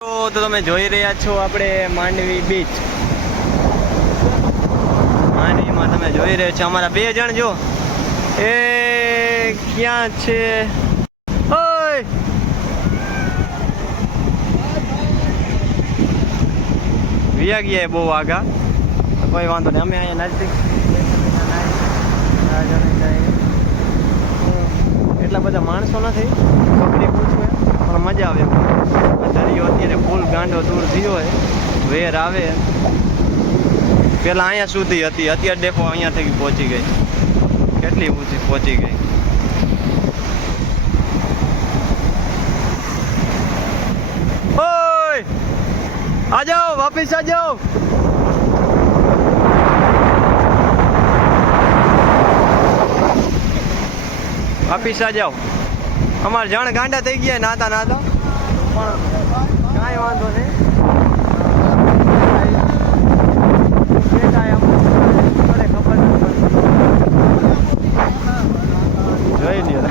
તો તમે જોઈ રહ્યા છો આપણે માંડવી બીચ. માંડવીમાં તમે જોઈ રહ્યા છો અમારા બે જણ જો એ ક્યાં છે. ઓય વિયા ગયા બહુ આગા, કોઈ વાંધો નહીં. અમે અહીંયા નજીક એટલા બધા માણસો નથી, પબ્લિક ઓછું પણ મજા આવે. દરિયો અત્યારે ફૂલ ગાંડો દૂર થયો હોય, વેર આવે. પેલા અહીંયા સુધી હતી, અત્યારે દેખો અહીંયા થઈ પહોંચી ગઈ, કેટલી ઊંચી પહોંચી ગઈ. ઓય આ જાઓ, વાપિસ આ જાઓ. વાપિસ આ જાઓ. અમારે જણ ગાંડા થઈ ગયા નાતા નાતા, પણ કાંઈ વાંધો નહીં. જોઈ લ્યો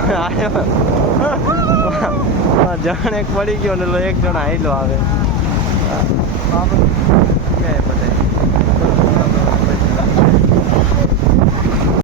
જણ એક પડી ગયો ને એક જણ હાઈલો આવે.